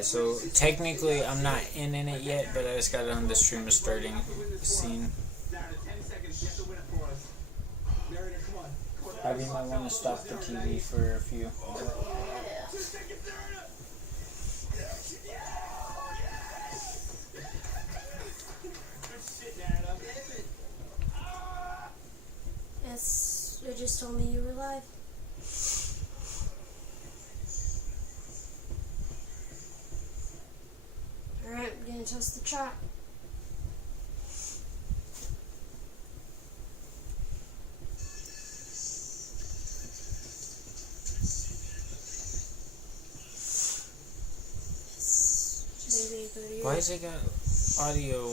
Alright, so technically I'm not in it yet, but I just got it on the stream of starting scene. Probably might want to stop the TV for a few. Yes, you just told me you were live. Alright, I'm gonna toast the chat. Why is it got audio?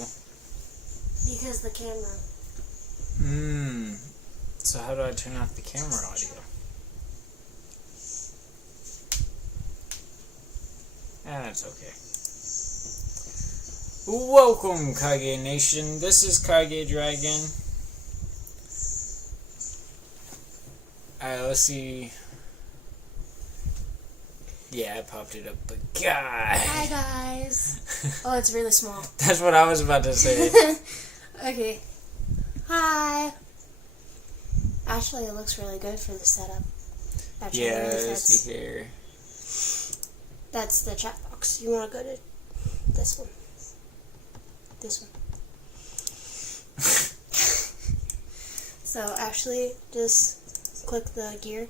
Because the camera. So how do I turn off the camera audio? That's okay. Welcome, Kage Nation. This is Kage Dragon. Alright, let's see. Yeah, I popped it up, but God. Hi, guys. Oh, it's really small. That's what I was about to say. Okay. Hi. Actually, it looks really good for the setup. Actually, Yeah, really let's see here. That's the chat box. You want to go to this one. This one. So, actually, just click the gear.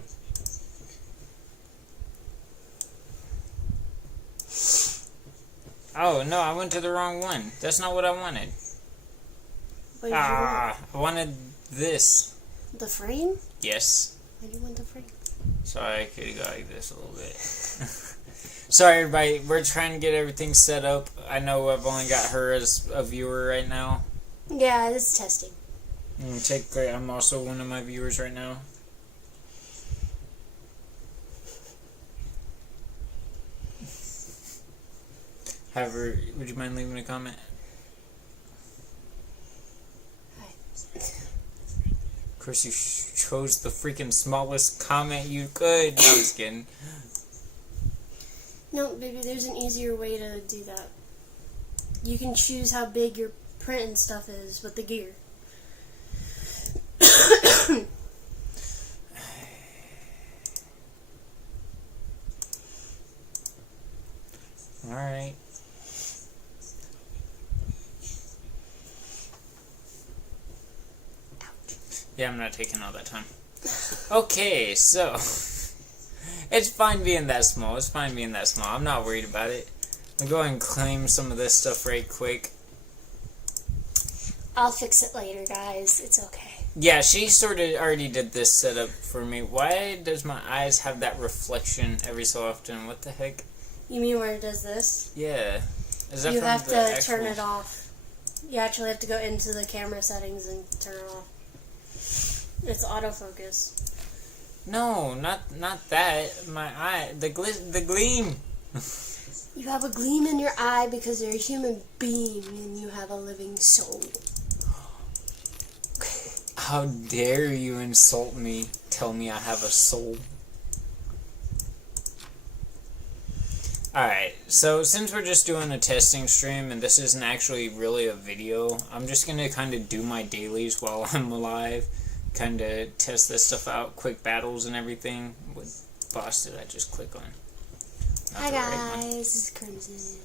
Oh, no, I went to the wrong one. That's not what I wanted. What did I wanted this. you want? The frame? Yes. Why do you want the frame? Sorry, I could go like this a little bit. Sorry, everybody. We're trying to get everything set up. I know I've only got her as a viewer right now. Yeah, it's testing. I'm also one of my viewers right now. However, would you mind leaving a comment? Hi. Of course, you chose the freaking smallest comment you could. No, I'm just kidding. No, baby, there's an easier way to do that. You can choose how big your print and stuff is with the gear. Alright. Yeah, I'm not taking all that time. Okay, so it's fine being that small. It's fine being that small. I'm not worried about it. I'll go ahead and claim some of this stuff right quick. I'll fix it later, guys. It's okay. Yeah, she sort of already did this setup for me. Why does my eyes have that reflection every so often? What the heck? You mean where it does this? Yeah. Is that You from have the to actual... turn it off. You actually have to go into the camera settings and turn it off. It's autofocus. No, not that. My eye, the gleam. You have a gleam in your eye because you're a human being and you have a living soul. How dare you insult me? Tell me I have a soul. Alright, so since we're just doing a testing stream and this isn't actually really a video, I'm just going to kind of do my dailies while I'm alive. Kind of test this stuff out, quick battles and everything. What boss did I just click on? Not Hi the right one. guys, this is Crimson.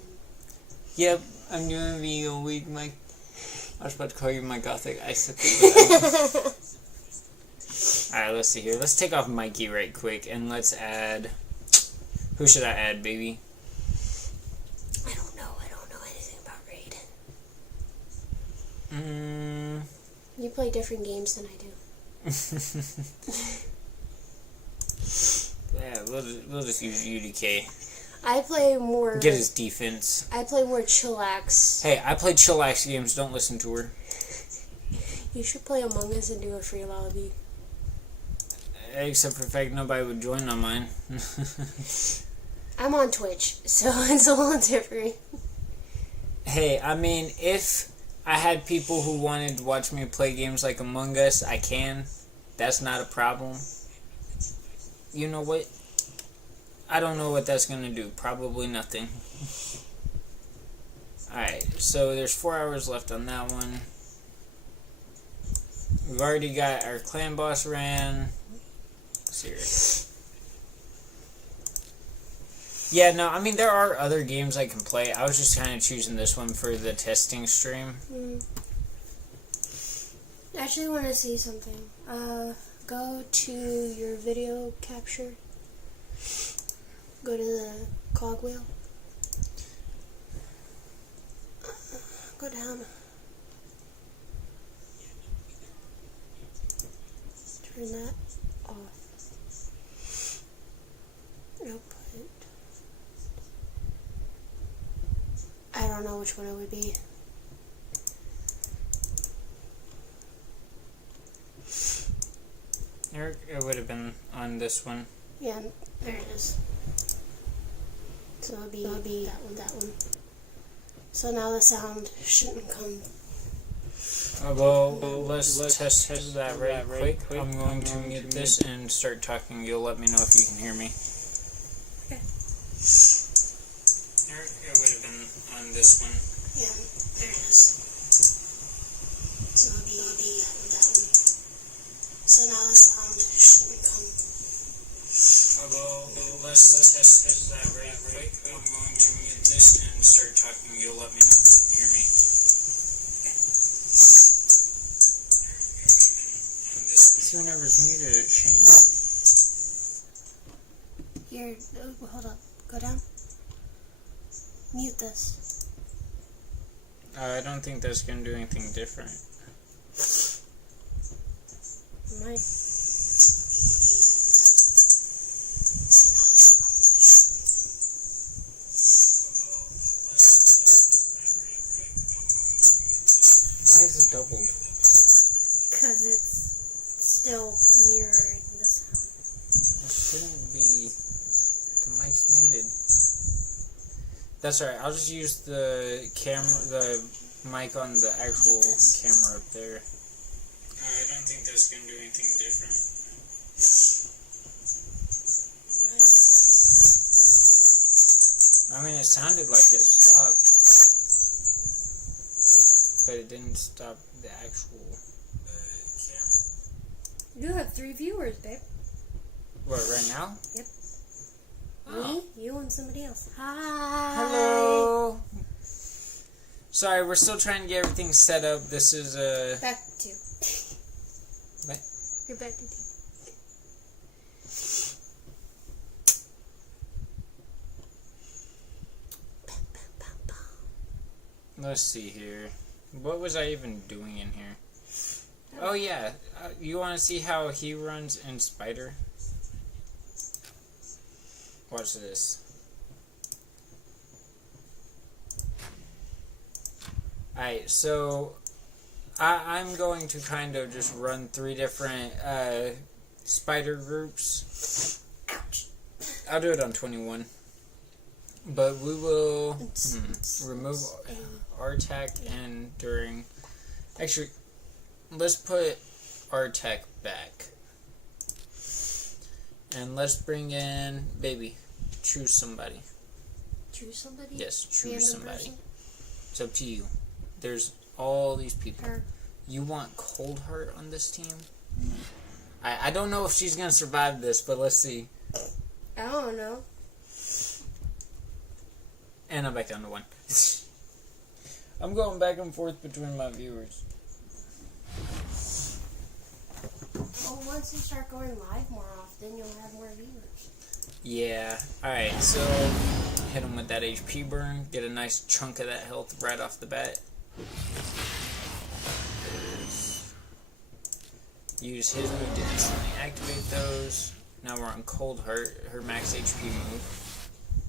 Yep, I'm doing video week, Mike. I was about to call you my gothic icicle. Alright, let's see here. Let's take off Mikey right quick and let's add... Who should I add, baby? I don't know anything about Raid. You play different games than I do. Yeah, we'll just use UDK. I play more... Get his defense. I play more chillax. Hey, I play chillax games. Don't listen to her. You should play Among Us and do a free lobby. Except for the fact nobody would join on mine. I'm on Twitch, so it's a little different. Hey, I mean, if I had people who wanted to watch me play games like Among Us, I can. That's not a problem. You know what? I don't know what that's going to do. Probably nothing. Alright, so there's 4 hours left on that one. We've already got our clan boss ran. Let's see here. Yeah, no, I mean, there are other games I can play. I was just kind of choosing this one for the testing stream. I actually want to see something. Go to your video capture. Go to the cogwheel. Go down. Turn that off. Output. I don't know which one it would be. Eric, it would have been on this one. Yeah, there it is. So it'll be that one. So now the sound shouldn't come. Well, let's test that right quick. I'm going to mute this and start talking. You'll let me know if you can hear me. Okay. Eric, it would have been on this one. Yeah, there it is. So it'll be that one. So now the sound shouldn't come. Well, let's test that right quick. I'm going to mute this and start talking. You'll let me know if you can hear me. Whoever's muted it, Shane. Here, hold up. Go down. Mute this. I don't think that's going to do anything different. Might. Why is it doubled? Because it's still mirroring the sound. It shouldn't be. The mic's muted. That's alright. I'll just use the mic on the actual camera up there. I don't think that's going to do anything different. I mean, it sounded like it stopped, but it didn't stop the actual camera. You have 3 viewers, babe. What, right now? Yep. Oh. Me, you, and somebody else. Hi. Hello. Sorry, we're still trying to get everything set up. This is Back to. What? You're back to 2. Let's see here. What was I even doing in here? Oh yeah, you want to see how he runs in Spider? Watch this. Alright, so I'm going to kind of just run 3 different Spider groups. I'll do it on 21. But we will remove Artac and during... Actually, let's put Artac back. And let's bring in Baby. Choose somebody. Choose somebody? Yes, choose Random somebody. person? It's up to you. There's all these people. Her. You want Cold Heart on this team? I don't know if she's going to survive this, but let's see. I don't know. And I'm back down to 1. I'm going back and forth between my viewers. Oh, once you start going live more often, you'll have more viewers. Yeah. Alright, so hit him with that HP burn. Get a nice chunk of that health right off the bat. Use his move to instantly activate those. Now we're on Cold Heart, her max HP move.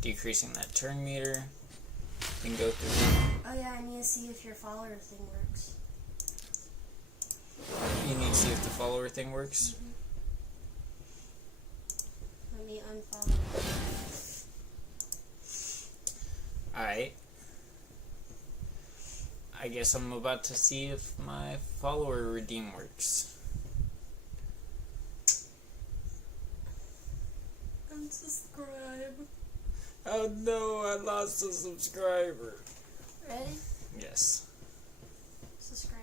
Decreasing that turn meter. Then go through. Oh yeah, I need to see if your follower thing works. You need to see if the follower thing works. Let me unfollow. Alright. I guess I'm about to see if my follower redeem works. Subscribe. Oh no, I lost a subscriber. Ready? Yes. Subscribe.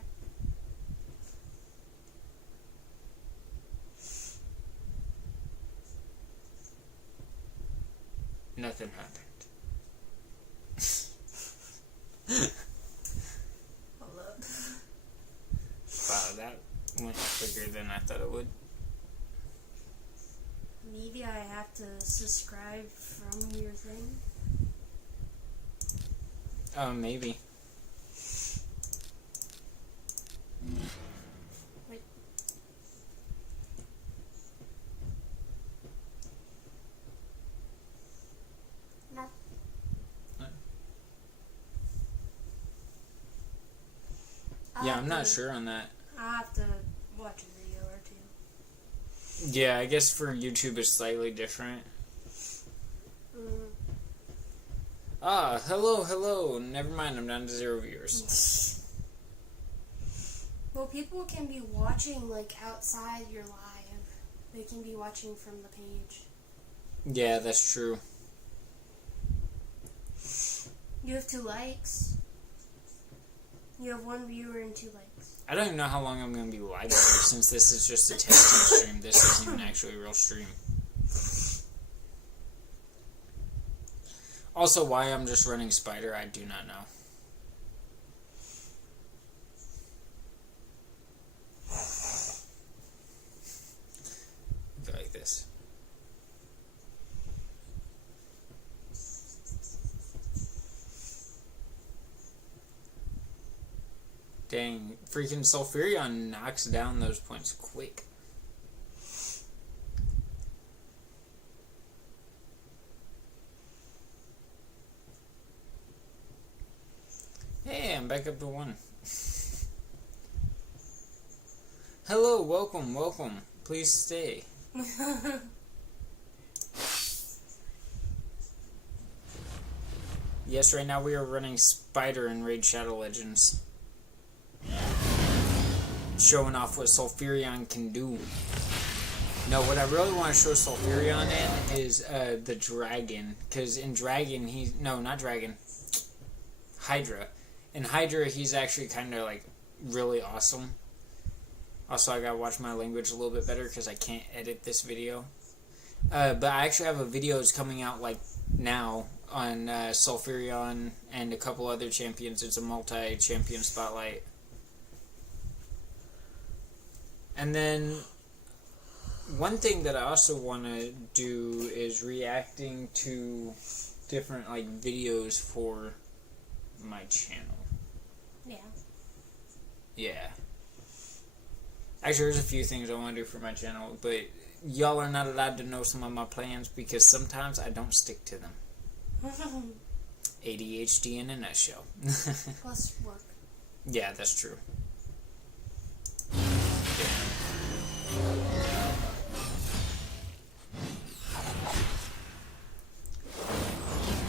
Nothing happened. Hold up. Wow, that went quicker than I thought it would. Maybe I have to subscribe from your thing. Oh, maybe. Wait. No. Yeah, I'm not sure on that. I have to watch a video or two. Yeah, I guess for YouTube it's slightly different. Ah, hello. Never mind, I'm down to 0 viewers. Well, people can be watching, like, outside your live. They can be watching from the page. Yeah, that's true. You have 2 likes. You have 1 viewer and 2 likes. I don't even know how long I'm going to be live for, since this is just a testing stream. This isn't even actually a real stream. Also, why I'm just running Spider, I do not know. Go like this. Dang, freaking Sulfurion knocks down those points quick. Hey, I'm back up to 1. Hello, welcome. Please stay. Yes, right now we are running Spider in Raid Shadow Legends. Showing off what Sulfurion can do. No, what I really want to show Sulfurion in is the Dragon. Because in Dragon, Hydra. In Hydra, he's actually kind of like really awesome. Also, I gotta watch my language a little bit better because I can't edit this video. But I actually have a video that's coming out like now on Sulfurion and a couple other champions. It's a multi-champion spotlight. And then one thing that I also want to do is reacting to different like videos for my channel. Yeah. Actually, there's a few things I want to do for my channel, but y'all are not allowed to know some of my plans because sometimes I don't stick to them. ADHD in a nutshell. Plus work. Yeah, that's true.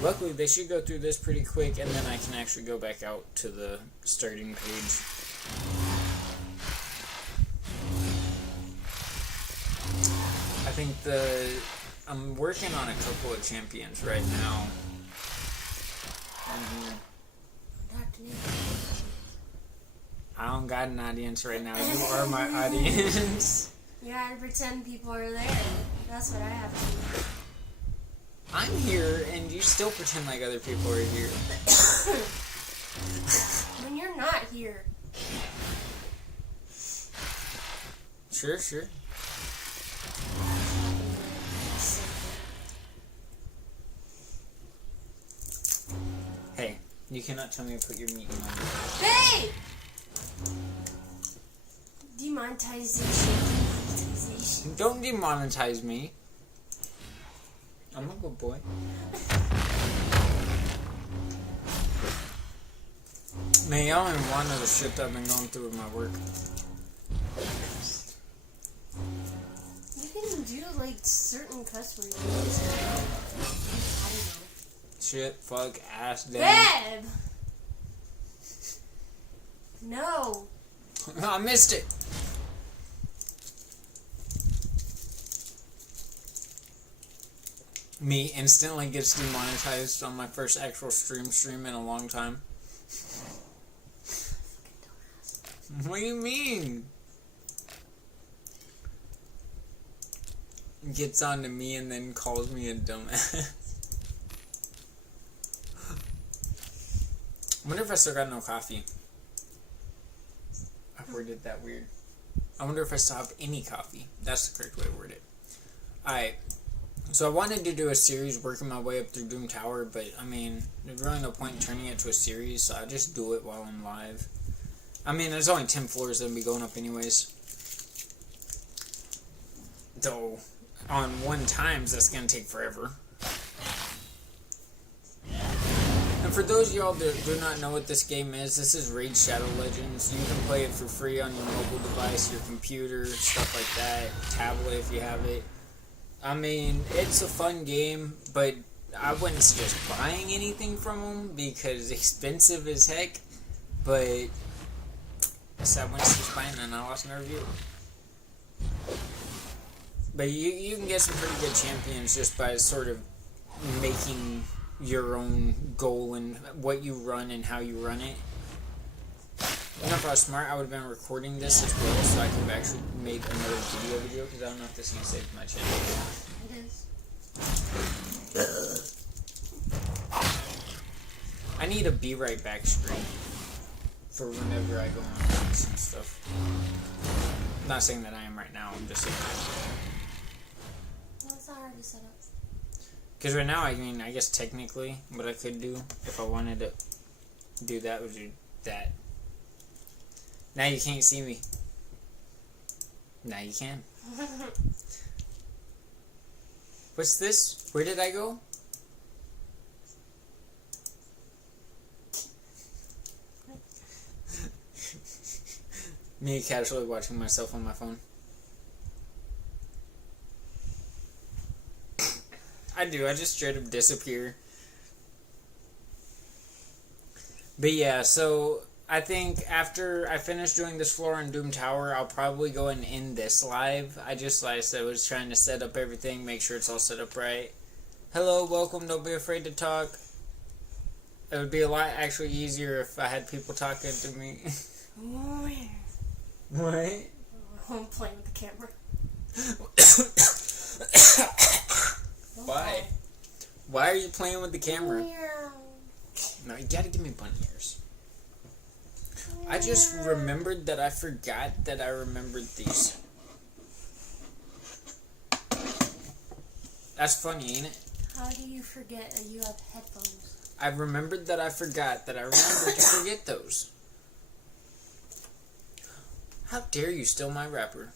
Luckily, they should go through this pretty quick, and then I can actually go back out to the starting page. I think I'm working on a couple of champions right now. I don't got an audience right now. You are my audience. You gotta pretend people are there. That's what I have to do. I'm here, and you still pretend like other people are here. When you're not here. Sure. Hey, you cannot tell me to put your meat in my mouth. Hey! Demonetization. Don't demonetize me. I'm a good boy. Man, y'all don't even want to know the shit that I've been going through with my work. You can do like certain cuss words. I don't know. Shit, fuck, ass, damn. Beb! No. I missed it. Me instantly gets demonetized on my first actual stream in a long time. What do you mean? Gets on to me and then calls me a dumbass. I wonder if I still got no coffee. I worded that weird. I wonder if I still have any coffee. That's the correct way to word it. Alright. So I wanted to do a series working my way up through Doom Tower, but I mean, there's really no point in turning it to a series, so I just do it while I'm live. I mean, there's only 10 floors that will be going up anyways. Though, on 1 times, that's going to take forever. And for those of y'all that do not know what this game is, this is Raid Shadow Legends. You can play it for free on your mobile device, your computer, stuff like that, tablet if you have it. I mean, it's a fun game, but I wouldn't suggest buying anything from them because it's expensive as heck. But I went to buying and I lost my review. But you can get some pretty good champions just by sort of making your own goal and what you run and how you run it. You know, if I was smart, I would have been recording this as well, so I could have actually made another video, because I don't know if this is going to save my channel. It is. I need a be right back screen for whenever I go on gigs and stuff. I'm not saying that I am right now, I'm just saying that. Well, it's not hard to set up. Because right now, I mean, I guess technically what I could do if I wanted to do that would do that. Now you can't see me. Now you can. What's this? Where did I go? Me casually watching myself on my phone. I do. I just straight up disappear. But yeah, so I think after I finish doing this floor on Doom Tower, I'll probably go and end this live. I just, like I said, was trying to set up everything, make sure it's all set up right. Hello, welcome, don't be afraid to talk. It would be a lot actually easier if I had people talking to me. What? I'm playing with the camera. Why? Why are you playing with the camera? No, you gotta give me bunny ears. I just remembered that I forgot that I remembered these. That's funny, ain't it? How do you forget that you have headphones? I remembered that I forgot that I remembered to forget those. How dare you steal my wrapper?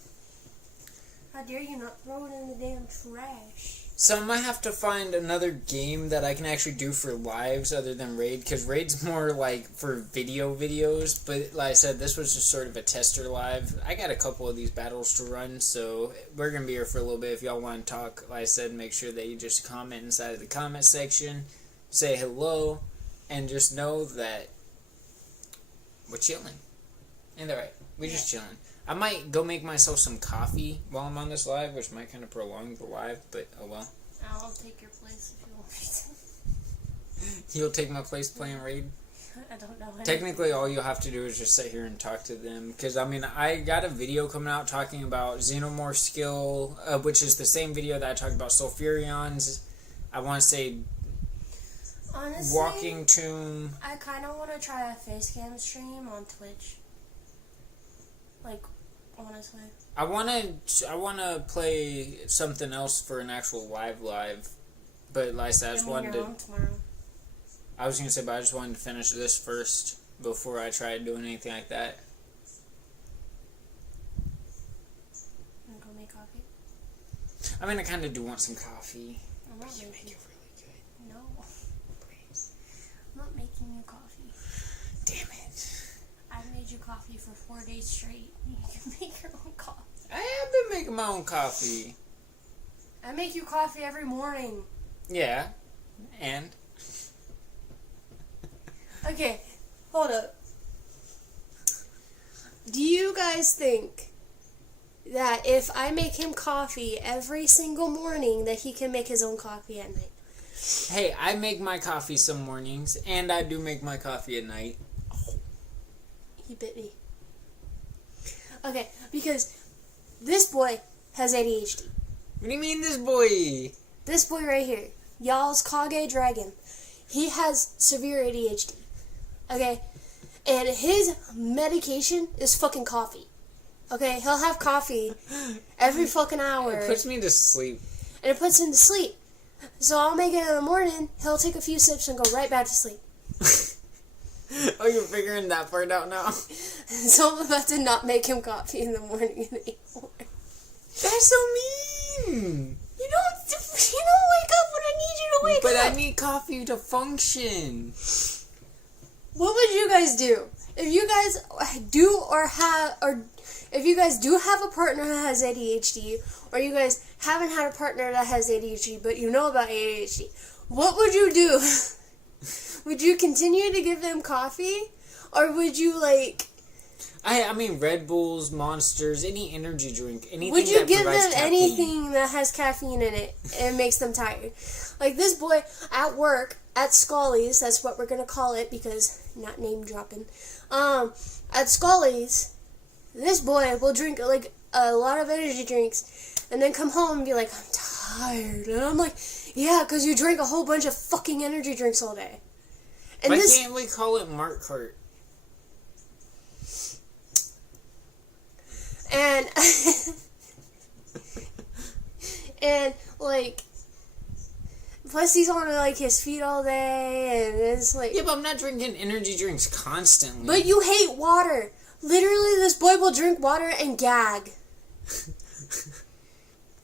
How dare you not throw it in the damn trash? So I might have to find another game that I can actually do for lives other than Raid, because Raid's more like for videos, but like I said, this was just sort of a tester live. I got a couple of these battles to run, so we're going to be here for a little bit. If y'all want to talk, like I said, make sure that you just comment inside of the comment section, say hello, and just know that we're chilling. Ain't that right? We're just chilling. I might go make myself some coffee while I'm on this live, which might kind of prolong the live, but oh well. I'll take your place if you want me to. You'll take my place playing Raid? I don't know. Technically, all you'll have to do is just sit here and talk to them. Because, I mean, I got a video coming out talking about Xenomorph skill, which is the same video that I talked about Sulfurion's, I want to say, Honestly, Walking Tomb. I kind of want to try a face cam stream on Twitch. Like, honestly. I want to play something else for an actual live, but like I said, I just wanted to. Tomorrow. I was gonna say, but I just wanted to finish this first before I tried doing anything like that. I'm gonna go make coffee. I mean, I kind of do want some coffee. I'm not You making make it really good. No, Please. I'm not making you coffee. Damn it. I made you coffee for 4 days straight. You can make your own coffee. I have been making my own coffee. I make you coffee every morning. Yeah. And? Okay, hold up. Do you guys think that if I make him coffee every single morning, that he can make his own coffee at night. Hey, I make my coffee some mornings, and I do make my coffee at night. He bit me. Okay, because this boy has ADHD. What do you mean, this boy? This boy right here, y'all's Kage Dragon, he has severe ADHD. Okay? And his medication is fucking coffee. Okay? He'll have coffee every fucking hour. It puts me to sleep. And it puts him to sleep. So I'll make it in the morning, he'll take a few sips and go right back to sleep. Oh, you're figuring that part out now? So I'm about to not make him coffee in the morning anymore. That's so mean! You don't wake up when I need you to wake But up. I need coffee to function. What would you guys do if you guys if you guys do have a partner that has ADHD, or you guys haven't had a partner that has ADHD, but you know about ADHD? What would you do? Would you continue to give them coffee, or would you I mean, Red Bulls, Monsters, any energy drink, anything would you that give them provides caffeine. anything that has caffeine in it and makes them tired? Like this boy at work, at Scully's, that's what we're going to call it because not name dropping. At Scully's, this boy will drink like a lot of energy drinks and then come home and be like, I'm tired. And I'm like, yeah, because you drank a whole bunch of fucking energy drinks all day. And Why can't we call it Mark Cart? And and like plus he's on like his feet all day, and it's like Yeah, but I'm not drinking energy drinks constantly. but you hate water. Literally, this boy will drink water and gag.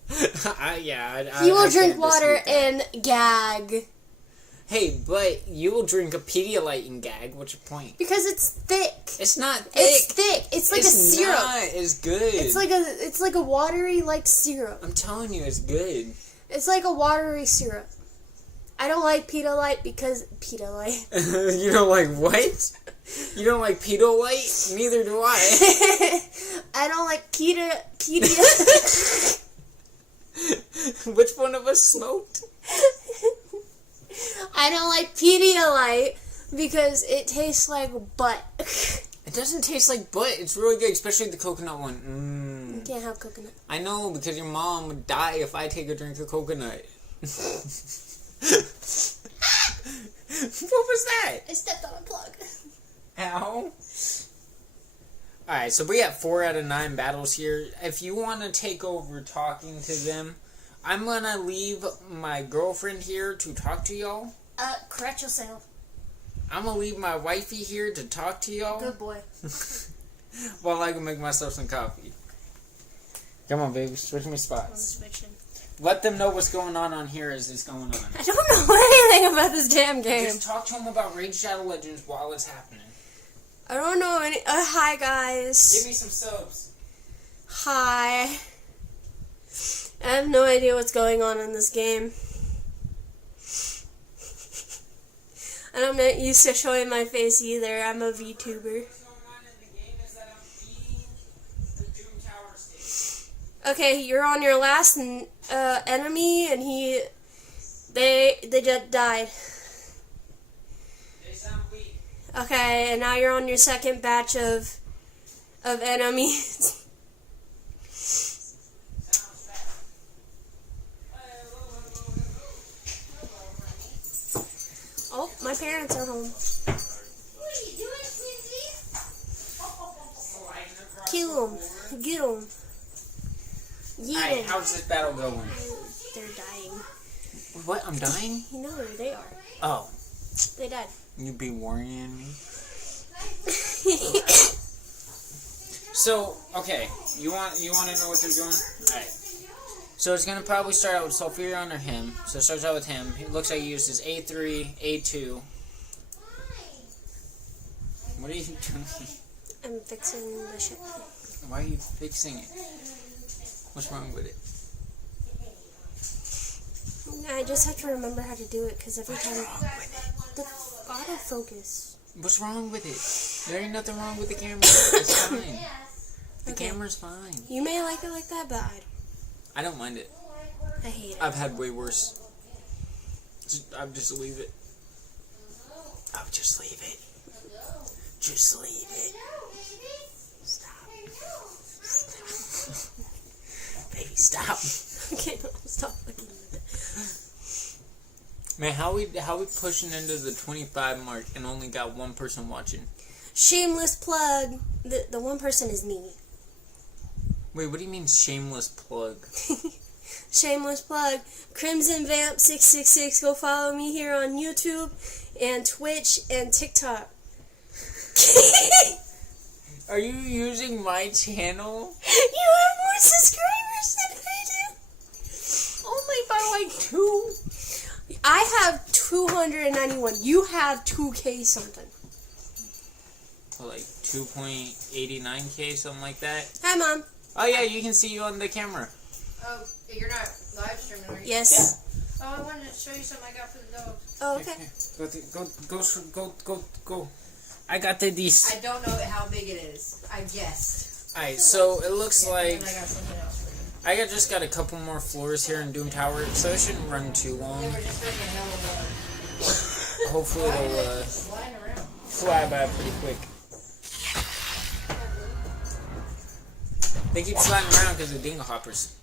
He will drink water and gag. Hey, but you will drink a Pedialyte and gag. What's your point? Because it's thick. It's not thick. It's thick. It's like it's a syrup. Not. It's good. It's like a watery like syrup. I'm telling you, it's good. It's like a watery syrup. I don't like Pedialyte because Pedialyte. You don't like what? You don't like Pedialyte? Neither do I. I don't like Pedi. Which one of us smoked? I don't like Pedialyte because it tastes like butt. It doesn't taste like butt. It's really good, especially the coconut one. You can't have coconut. I know, because your mom would die if I take a drink of coconut. What was that? I stepped on a plug. Ow. Alright, so we got 4 out of 9 battles here. If you want to take over talking to them, I'm going to leave my girlfriend here to talk to y'all. Correct yourself. I'm going to leave my wifey here to talk to y'all. Good boy. While I can make myself some coffee. Come on, baby. Switch me I'm spots. switching. Let them know what's going on here as it's going on. I don't know anything about this damn game. Just talk to them about Raid Shadow Legends while it's happening. I don't know any. Hi, guys. Give me some subs. Hi. I have no idea what's going on in this game. And I'm not used to showing my face either. I'm a VTuber. Okay, you're on your last enemy, and they just died. They sound weak. Okay, and now you're on your second batch of enemies. Oh, my parents are home. What are you doing, Sneezy? Kill them. Get them. Alright, how's this battle going? They're dying. What? I'm dying? You know where they are. Oh. They died. You be worrying me? So, okay. You want to know what they're doing? Alright. So it's going to probably start out with Sulfurion or him. So it starts out with him. It looks like he uses A3, A2. What are you doing? I'm fixing the shit. Why are you fixing it? What's wrong with it? I just have to remember how to do it because every time the autofocus. What's wrong with it? There ain't nothing wrong with the camera. It's fine. The Okay. camera's fine. You may like it like that, but I don't mind it. I hate it. I've had way worse. I'll just leave it. I'll just leave it. Just leave it. Stop. Baby, stop. Okay, no, stop looking at it. Man, how we pushing into the 25 mark and only got one person watching? Shameless plug. The one person is me. Wait, what do you mean shameless plug? Shameless plug. Crimson Vamp 666. Go follow me here on YouTube and Twitch and TikTok. Are you using my channel? You have more subscribers than I do. Only by like 2. I have 291. You have 2K something. Like 2.89K, something like that. Hi, Mom. Oh yeah, you can see you on the camera. Oh, you're not live streaming, are you? Yes. Oh, I wanted to show you something I got for the dogs. Oh, okay. Go. I got these. I don't know how big it is. I guessed. Alright, so it looks Yeah, like and then I got something else for you. I just got a couple more floors here in Doom Tower, so it shouldn't run too long. They were just drinking hell of water. Hopefully it'll Flying around. fly by pretty quick. They keep sliding around because of dingo hoppers.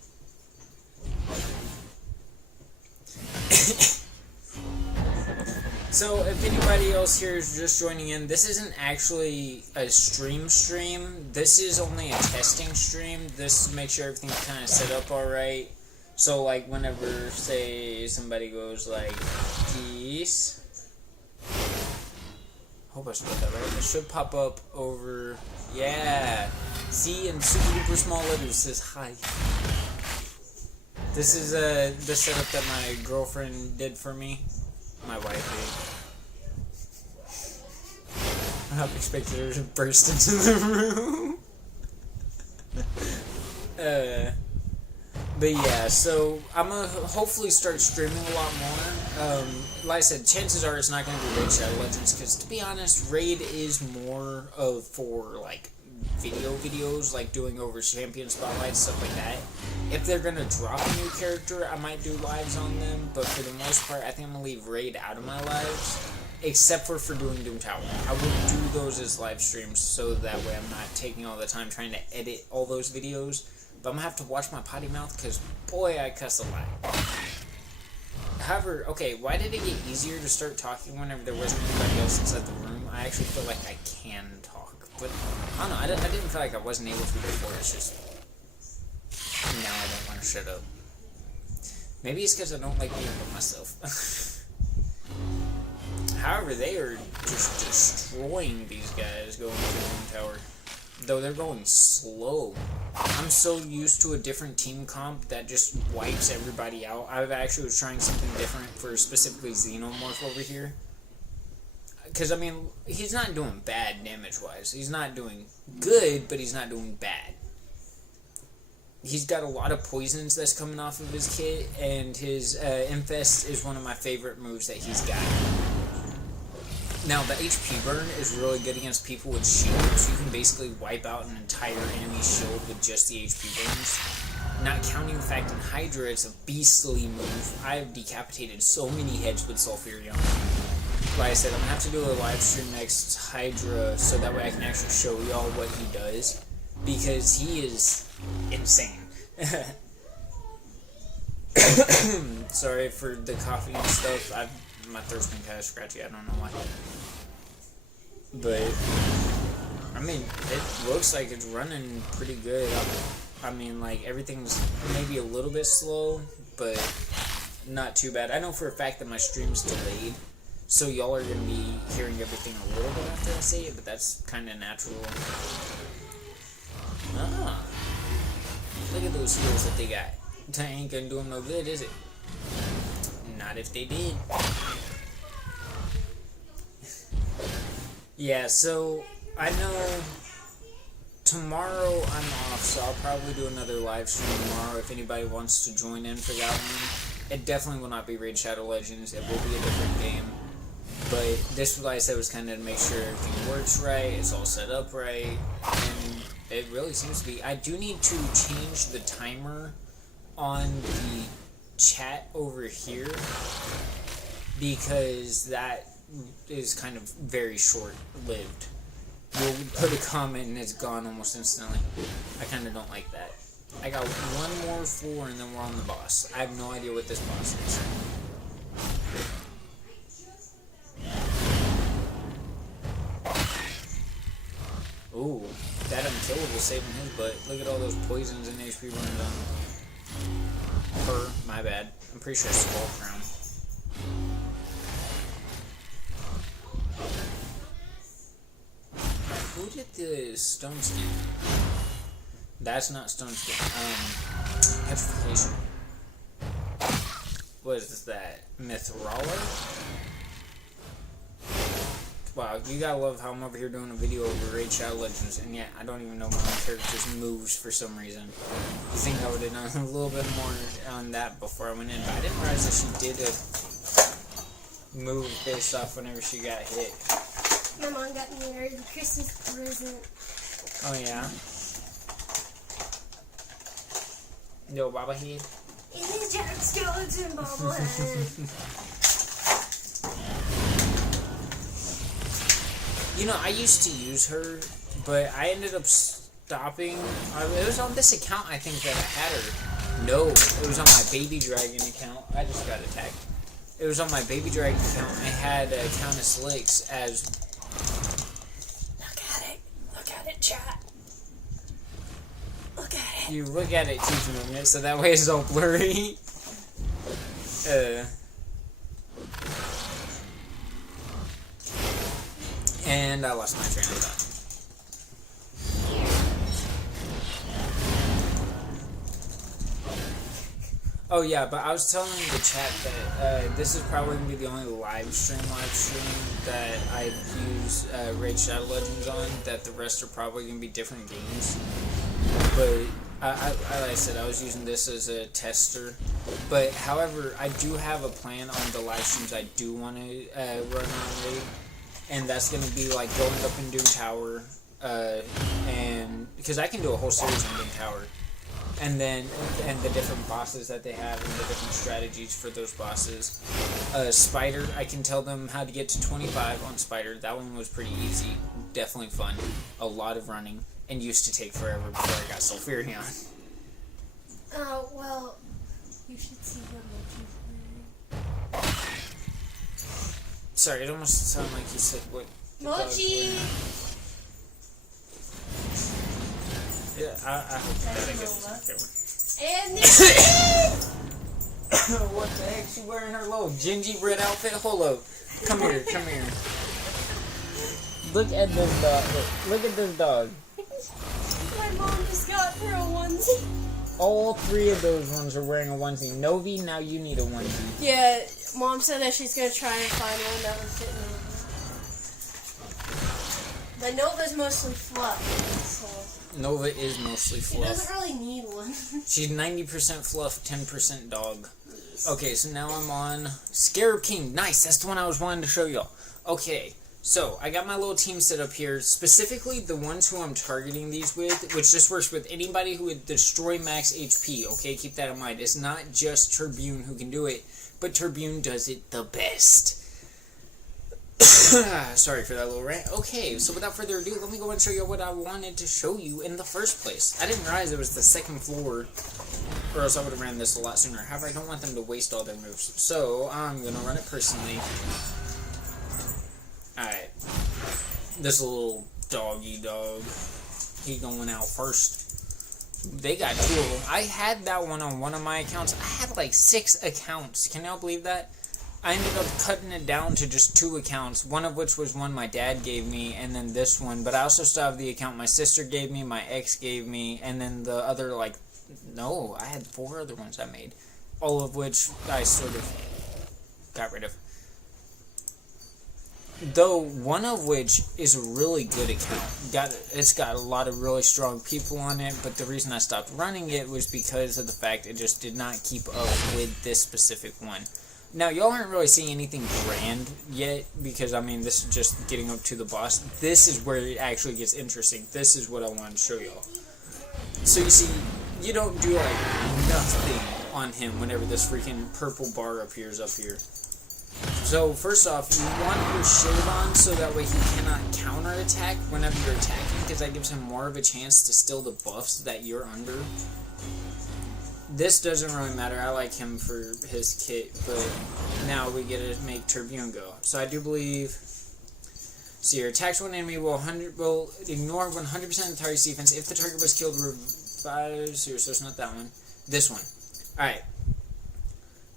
So, if anybody else here is just joining in, this isn't actually a stream. This is only a testing stream. This to make sure everything's kind of set up alright. So, like, whenever, say, somebody goes like, peace. Hope I spelled that right. It should pop up over, yeah. See, in super duper small letters says hi. This is the setup that my girlfriend did for me. My wife did. I expected her to burst into the room. But yeah, so I'm gonna hopefully start streaming a lot more. Like I said, chances are it's not gonna be Raid Shadow Legends because, to be honest, Raid is more of for like videos, like doing over champion spotlights, stuff like that. If they're gonna drop a new character, I might do lives on them, but for the most part, I think I'm gonna leave Raid out of my lives, except for doing Doom Tower. I will do those as live streams, so that way I'm not taking all the time trying to edit all those videos, but I'm gonna have to watch my potty mouth, because, boy, I cuss a lot. However, okay, why did it get easier to start talking whenever there wasn't anybody else inside the room? I actually feel like I can talk, but, I don't know, I didn't feel like I wasn't able to before, it's just... now I don't want to shut up. Maybe it's because I don't like being with myself. However, they are just destroying these guys going to Doom Tower. Though they're going slow. I'm so used to a different team comp that just wipes everybody out. I actually was trying something different for specifically Xenomorph over here. Because, I mean, he's not doing bad damage-wise. He's not doing good, but he's not doing bad. He's got a lot of poisons that's coming off of his kit, and his Infest is one of my favorite moves that he's got. Now, the HP burn is really good against people with shields. You can basically wipe out an entire enemy shield with just the HP burns. Not counting the fact in Hydra, it's a beastly move. I have decapitated so many heads with Sulfurion. Like I said, I'm going to have to do a live stream next Hydra, so that way I can actually show y'all what he does. Because he is insane. Sorry for the coffee and stuff. My throat's been kind of scratchy. I don't know why. But, I mean, it looks like it's running pretty good. I mean, like, everything's maybe a little bit slow, but not too bad. I know for a fact that my stream's delayed, so y'all are going to be hearing everything a little bit after I say it, but that's kind of natural. Ah, look at those heals that they got. That ain't gonna do them no good, is it? Not if they did. Yeah, so I know tomorrow I'm off, so I'll probably do another live stream tomorrow if anybody wants to join in for that one. It definitely will not be Raid Shadow Legends. It will be a different game. But this, like I said, was kind of to make sure everything works right, it's all set up right, and It really seems to be. I do need to change the timer on the chat over here because that is kind of very short-lived. You'll put a comment and it's gone almost instantly. I kind of don't like that. I got one more floor and then we're on the boss. I have no idea what this boss is. Ooh, that unkillable saving his butt. Look at all those poisons and HP running down. Her, my bad. I'm pretty sure it's Skull Crown. Who did the stone skin? That's not stone skin. Petrification. What is that? Mythrawler? Wow, you gotta love how I'm over here doing a video over Raid Shadow Legends, and yet I don't even know my own character's moves for some reason. You think I would have done a little bit more on that before I went in, but I didn't realize that she did a move based off whenever she got hit. My mom got me a Christmas present. Oh yeah? No bobblehead? It is Jack Skeleton bobblehead. You know, I used to use her, but I ended up stopping. It was on this account, I think, that I had her. No, it was on my Baby Dragon account. I just got attacked. It was on my Baby Dragon account. I had Countess Licks as... Look at it, chat. Look at it. You look at it, keep moving it, so that way it's all blurry. And I lost my train of thought. Oh yeah, but I was telling the chat that this is probably going to be the only live stream that I use Raid Shadow Legends on, that the rest are probably going to be different games. But like I said, I was using this as a tester. But however, I do have a plan on the live streams I do want to run on Raid. And that's going to be like going up in Doom Tower, and because I can do a whole series on Doom Tower, and the different bosses that they have and the different strategies for those bosses. Spider, I can tell them how to get to 25 on Spider. That one was pretty easy, definitely fun, a lot of running, and used to take forever before I got Sulfurion. Oh, well, you should see what Mochi's wearing. Sorry, it almost sounded like he said what. Mochi! Yeah, I hope that I get this. And What the heck? She wearing her little gingerbread outfit? Hold up. Come here, come here. Look at this dog. Look at this dog. my mom just got her a onesie. All three of those ones are wearing a onesie. Novi, now you need a onesie. Yeah, Mom said that she's gonna try and find one that was fitting over. But Nova's mostly fluff, so Nova is mostly she fluff. doesn't really need one. She's 90% fluff, 10% dog. Okay, so now I'm on Scarab King. Nice, that's the one I was wanting to show y'all. Okay, so I got my little team set up here. Specifically, the ones who I'm targeting these with, which just works with anybody who would destroy max HP. Okay, keep that in mind. It's not just Turbune who can do it, but Turbune does it the best. Sorry for that little rant. Okay, so without further ado, let me go and show you what I wanted to show you in the first place. I didn't realize it was the second floor, or else I would have ran this a lot sooner. However, I don't want them to waste all their moves, so I'm going to run it personally. Alright. This little doggy dog, he going out first. They got two of them. I had that one on one of my accounts. I had like 6 accounts. Can y'all believe that? I ended up cutting it down to just 2 accounts, one of which was one my dad gave me, and then this one. But I also still have the account my sister gave me, my ex gave me, and then the other, I had 4 other ones I made. All of which I sort of got rid of. Though, one of which is a really good account. It's got a lot of really strong people on it, but the reason I stopped running it was because of the fact it just did not keep up with this specific one. Now, y'all aren't really seeing anything grand yet, because, I mean, this is just getting up to the boss. This is where it actually gets interesting. This is what I wanted to show y'all. So, you see, you don't do, like, nothing on him whenever this freaking purple bar appears up here. So, first off, you want your shield on so that way he cannot counterattack whenever you're attacking, because that gives him more of a chance to steal the buffs that you're under. This doesn't really matter. I like him for his kit, but now we get to make Turbine go. So I do believe... So your attacks one enemy will ignore 100% of the target's defense. If the target was killed, revives... So it's not that one. This one. Alright.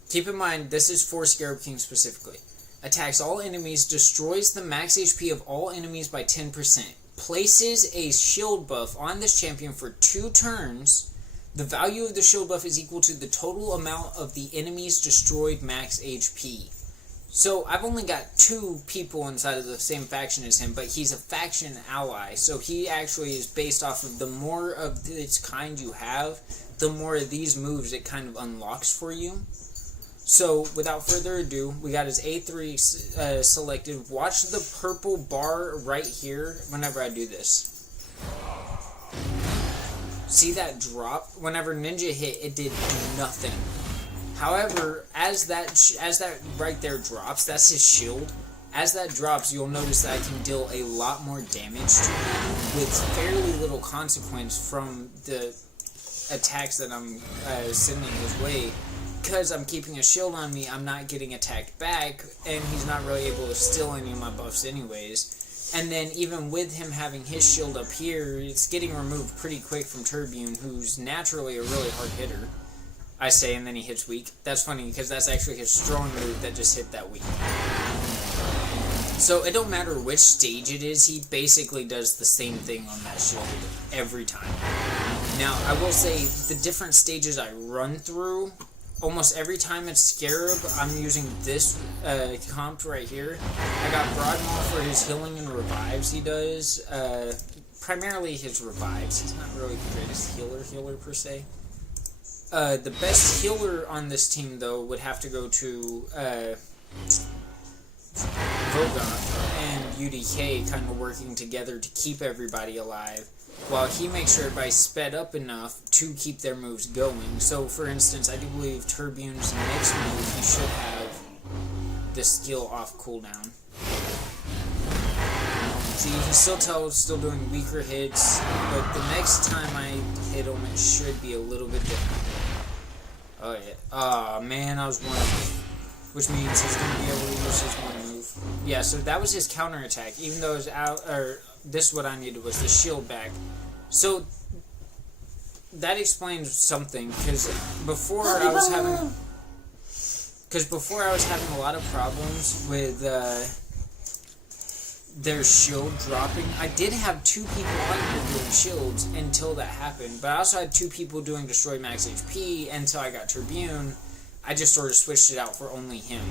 Keep in mind, this is for Scarab King specifically. Attacks all enemies, destroys the max HP of all enemies by 10%. Places a shield buff on this champion for 2 turns... The value of the shield buff is equal to the total amount of the enemy's destroyed max HP. So, I've only got 2 people inside of the same faction as him, but he's a faction ally. So, he actually is based off of the more of its kind you have, the more of these moves it kind of unlocks for you. So, without further ado, we got his A3 selected. Watch the purple bar right here whenever I do this. See that drop? Whenever Ninja hit, it did nothing. However, as that right there drops, that's his shield. As that drops, you'll notice that I can deal a lot more damage to him with fairly little consequence from the attacks that I'm sending his way. Because I'm keeping a shield on me, I'm not getting attacked back, and he's not really able to steal any of my buffs anyways. And then even with him having his shield up here, it's getting removed pretty quick from Turbine, who's naturally a really hard hitter. I say, and then he hits weak. That's funny, because that's actually his strong move that just hit that weak. So it don't matter which stage it is, he basically does the same thing on that shield every time. Now, I will say, the different stages I run through, almost every time it's Scarab, I'm using this comp right here. I got Broadmaw for his healing and revives he does. Primarily his revives. He's not really the greatest healer per se. The best healer on this team, though, would have to go to Vogoth and UDK kind of working together to keep everybody alive, while he makes sure everybody's sped up enough to keep their moves going. So, for instance, I do believe Turbine's next move, he should have the skill off cooldown. See, he's still doing weaker hits, but the next time I hit him, it should be a little bit different. Oh, yeah. Aw, man, I was one off. Which means he's going to be able to use his one move. Yeah, so that was his counterattack. Even though it was out, or this is what I needed was the shield back. So that explains something, because before I was having a lot of problems with their shield dropping. I did have 2 people on here doing shields until that happened, but I also had 2 people doing destroy max HP until I got Turbine. I just sort of switched it out for only him.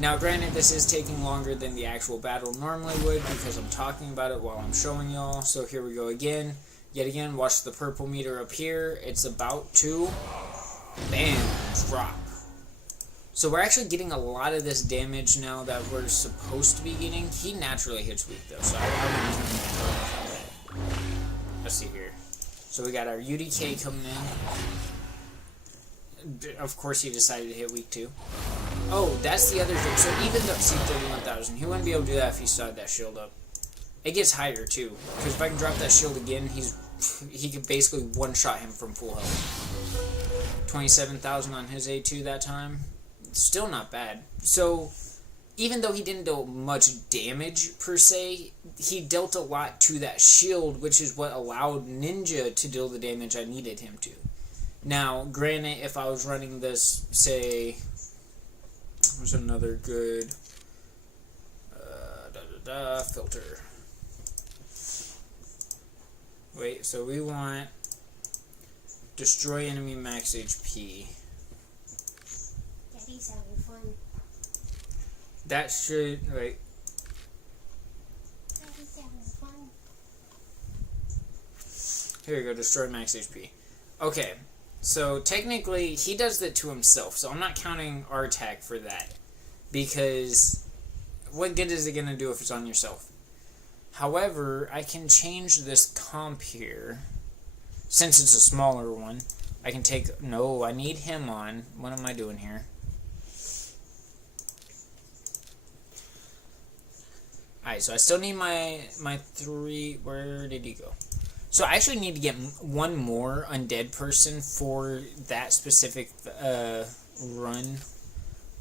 Now, granted, this is taking longer than the actual battle normally would, because I'm talking about it while I'm showing y'all. So here we go again. Yet again, watch the purple meter up here. It's about to, bam, drop. So we're actually getting a lot of this damage now that we're supposed to be getting. He naturally hits weak, though, so I wouldn't turn that. Let's see here. So we got our UDK coming in. Of course, he decided to hit weak, too. Oh, that's the other thing. So even though, see, 31,000, he wouldn't be able to do that if he started that shield up. It gets higher, too. Because if I can drop that shield again, he could basically one-shot him from full health. 27,000 on his A2 that time. Still not bad. So, even though he didn't do much damage, per se, he dealt a lot to that shield, which is what allowed Ninja to deal the damage I needed him to. Now, granted, if I was running this, say, there's another good filter. Wait, so we want destroy enemy max HP. Daddy's having fun. That should, wait. Daddy's having fun. Here we go, destroy max HP. Okay, So technically, he does that to himself. So I'm not counting our attack for that. Because what good is it going to do if it's on yourself? However, I can change this comp here. Since it's a smaller one, I can take... No, I need him on. What am I doing here? Alright, so I still need my 3... Where did he go? So I actually need to get one more undead person for that specific run.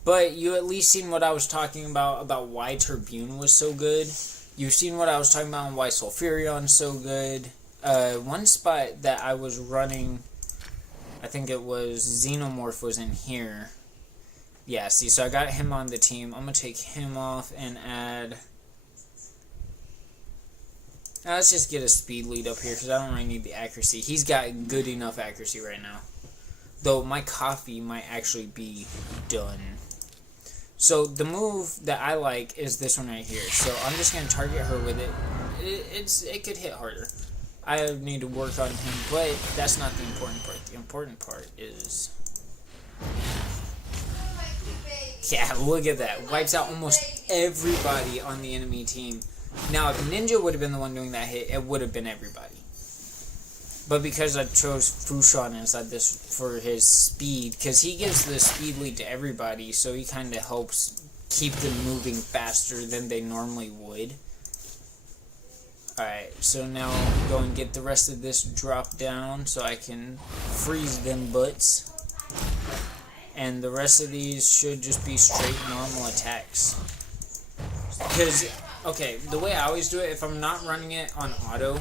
But you at least seen what I was talking about why Turbune was so good. You've seen what I was talking about on why Sulfurion's so good. One spot that I was running, I think it was Xenomorph was in here. Yeah, see, so I got him on the team. I'm going to take him off and add... Now let's just get a speed lead up here because I don't really need the accuracy. He's got good enough accuracy right now. Though my coffee might actually be done. So the move that I like is this one right here. So I'm just going to target her with it. It could hit harder. I need to work on him, but that's not the important part. The important part is... Yeah, look at that. Wipes out almost everybody on the enemy team. Now, if Ninja would have been the one doing that hit, it would have been everybody. But because I chose Fushan inside this for his speed, because he gives the speed lead to everybody, so he kind of helps keep them moving faster than they normally would. Alright, so now go and get the rest of this drop down so I can freeze them butts. And the rest of these should just be straight normal attacks. Because... Okay, the way I always do it, if I'm not running it on auto,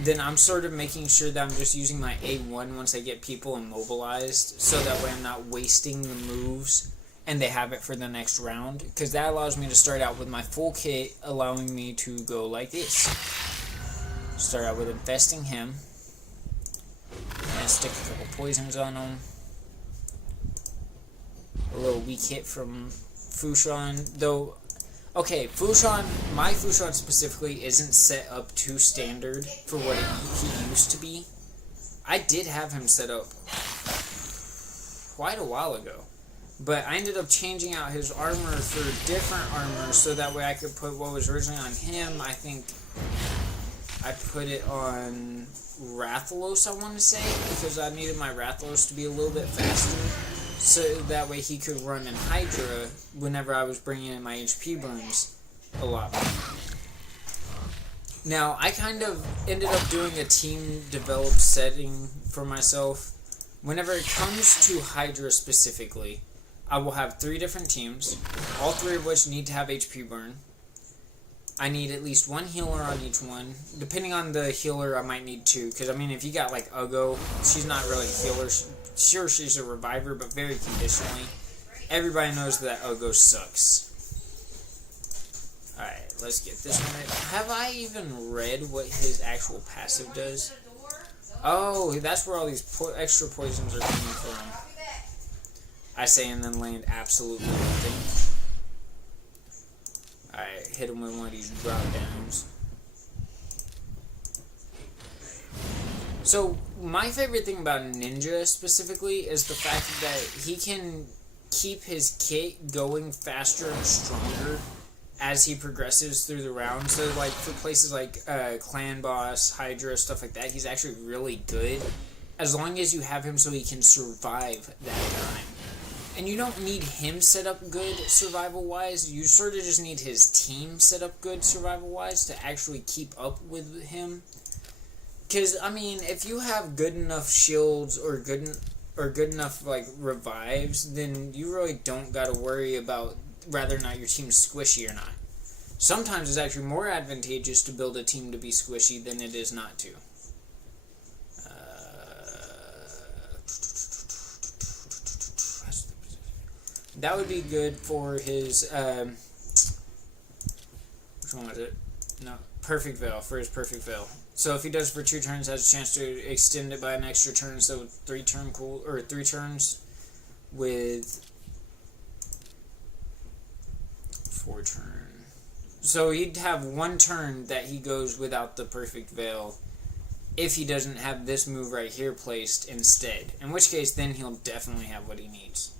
then I'm sort of making sure that I'm just using my A1 once I get people immobilized, so that way I'm not wasting the moves and they have it for the next round, because that allows me to start out with my full kit, allowing me to go like this. Start out with infesting him, and stick a couple poisons on him. A little weak hit from Fushan, though... Okay, Fushan, my Fushan specifically isn't set up to standard for what he used to be. I did have him set up quite a while ago. But I ended up changing out his armor for different armor so that way I could put what was originally on him. I think I put it on Rathalos, I want to say, because I needed my Rathalos to be a little bit faster. So that way he could run in Hydra whenever I was bringing in my HP burns a lot more. Now, I kind of ended up doing a team-developed setting for myself. Whenever it comes to Hydra specifically, I will have 3 different teams, all 3 of which need to have HP burn. I need at least 1 healer on each one. Depending on the healer, I might need 2. Because, I mean, if you got, like, Ugo, she's not really a healer. Sure, she's a reviver, but very conditionally. Everybody knows that Ugo sucks. Alright, let's get this one. Have I even read what his actual passive does? Oh, that's where all these extra poisons are coming from. I say and then land absolutely nothing. Alright, hit him with one of these drop downs. So, my favorite thing about Ninja specifically is the fact that he can keep his kit going faster and stronger as he progresses through the round. So, like, for places like Clan Boss, Hydra, stuff like that, he's actually really good. As long as you have him so he can survive that time. And you don't need him set up good survival-wise. You sort of just need his team set up good survival-wise to actually keep up with him. Because, I mean, if you have good enough shields or good enough, like, revives, then you really don't got to worry about whether or not your team's squishy or not. Sometimes it's actually more advantageous to build a team to be squishy than it is not to. That would be good for his, which one was it? No, Perfect Veil, for his Perfect Veil. So if he does it for 2 turns, has a chance to extend it by an extra turn, so 3 turns with 4 turn. So he'd have 1 turn that he goes without the Perfect Veil, if he doesn't have this move right here placed instead. In which case, then he'll definitely have what he needs.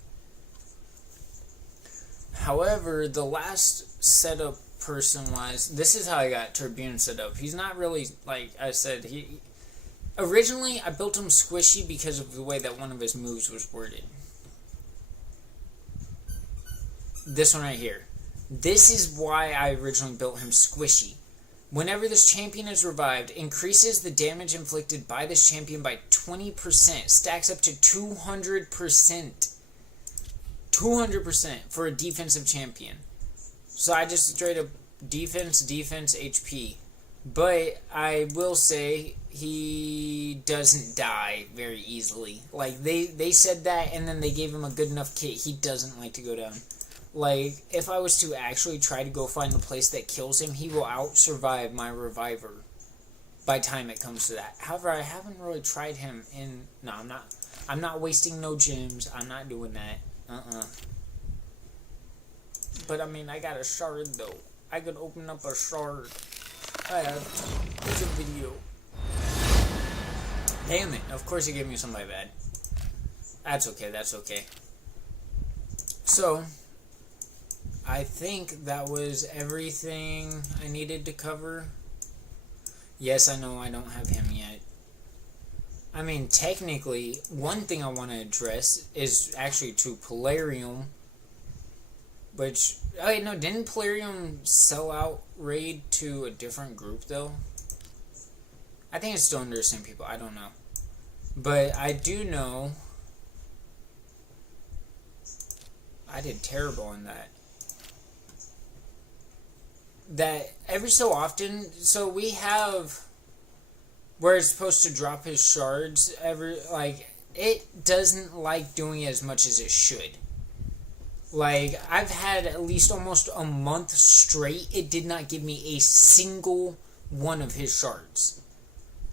However, the last setup person-wise, this is how I got Turbine set up. He's not really, like I said, originally, I built him squishy because of the way that one of his moves was worded. This one right here. This is why I originally built him squishy. Whenever this champion is revived, increases the damage inflicted by this champion by 20%. Stacks up to 200%. 200% for a defensive champion. So I just straight up defense, HP. But I will say he doesn't die very easily. Like, they said that, and then they gave him a good enough kit. He doesn't like to go down. Like, if I was to actually try to go find the place that kills him, he will out-survive my Reviver by time it comes to that. However, I haven't really tried him in... No, I'm not wasting no gems. I'm not doing that. But, I mean, I got a shard, though. I could open up a shard. I have. It's a video. Damn it. Of course he gave me something bad. That's okay. So... I think that was everything I needed to cover. Yes, I know I don't have him yet. I mean, technically, one thing I want to address is actually to Polarium. Which, oh wait, no, didn't Polarium sell out Raid to a different group, though? I think it's still under the same people, I don't know. But I do know... I did terrible in that. That every so often, so we have where it's supposed to drop his shards it doesn't like doing as much as it should. Like, I've had at least almost a month straight, it did not give me a single one of his shards.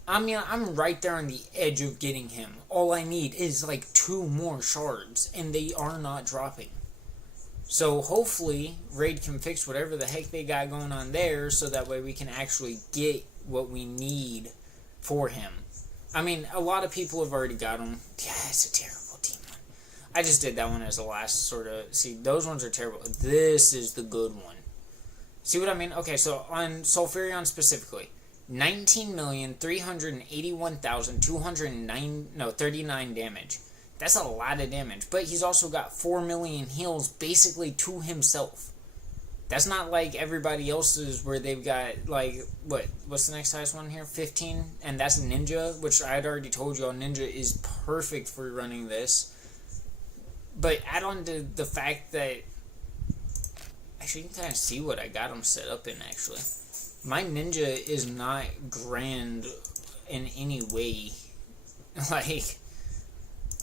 I mean, I'm right there on the edge of getting him. All I need is like 2 more shards, and they are not dropping. So hopefully, Raid can fix whatever the heck they got going on there, so that way we can actually get what we need for him. I mean, a lot of people have already got him. Yeah, it's a terrible team one. I just did that one as the last sort of... See, those ones are terrible. This is the good one. See what I mean? Okay, so on Sulfurion specifically, 19,381,239 damage. That's a lot of damage. But he's also got 4 million heals basically to himself. That's not like everybody else's where they've got, like, what's the next highest one here? 15? And that's Ninja, which I had already told y'all, Ninja is perfect for running this. But add on to the fact that... Actually, you can kind of see what I got him set up in, actually. My Ninja is not grand in any way. Like...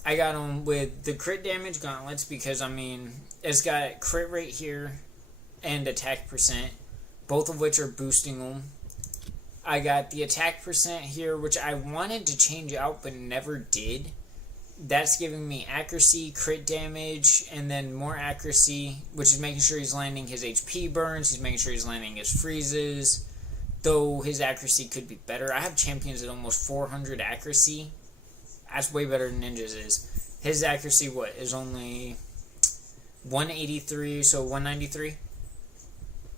I got him with the crit damage gauntlets because, I mean, it's got crit rate here and attack percent, both of which are boosting them. I got the attack percent here, which I wanted to change out but never did. That's giving me accuracy, crit damage, and then more accuracy, which is making sure he's landing his HP burns, he's making sure he's landing his freezes, though his accuracy could be better. I have champions at almost 400 accuracy. That's way better than Ninja's is. His accuracy, is only 183, so 193?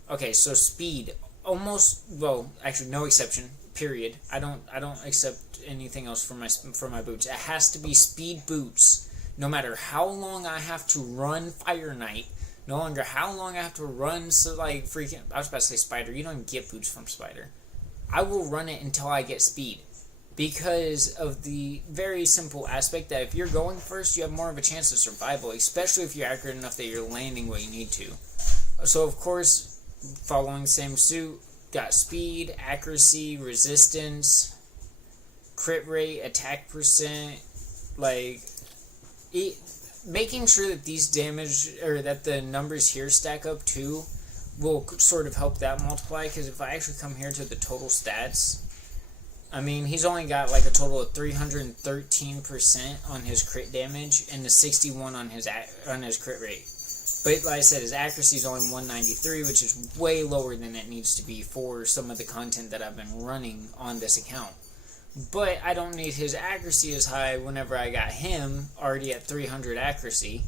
Okay, so speed, almost, well, actually no exception, period. I don't accept anything else for my boots. It has to be speed boots. No matter how long I have to run Fire Knight, no longer how long I have to run, so like, freaking, I was about to say Spider, you don't even get boots from Spider. I will run it until I get speed. Because of the very simple aspect that if you're going first, you have more of a chance of survival, especially if you're accurate enough that you're landing what you need to. So, of course, following the same suit, got speed, accuracy, resistance, crit rate, attack percent, like, making sure that these damage, or that the numbers here stack up too, will sort of help that multiply, because if I actually come here to the total stats... I mean, he's only got like a total of 313% on his crit damage and the 61 on his crit rate. But like I said, his accuracy is only 193, which is way lower than it needs to be for some of the content that I've been running on this account. But I don't need his accuracy as high whenever I got him already at 300 accuracy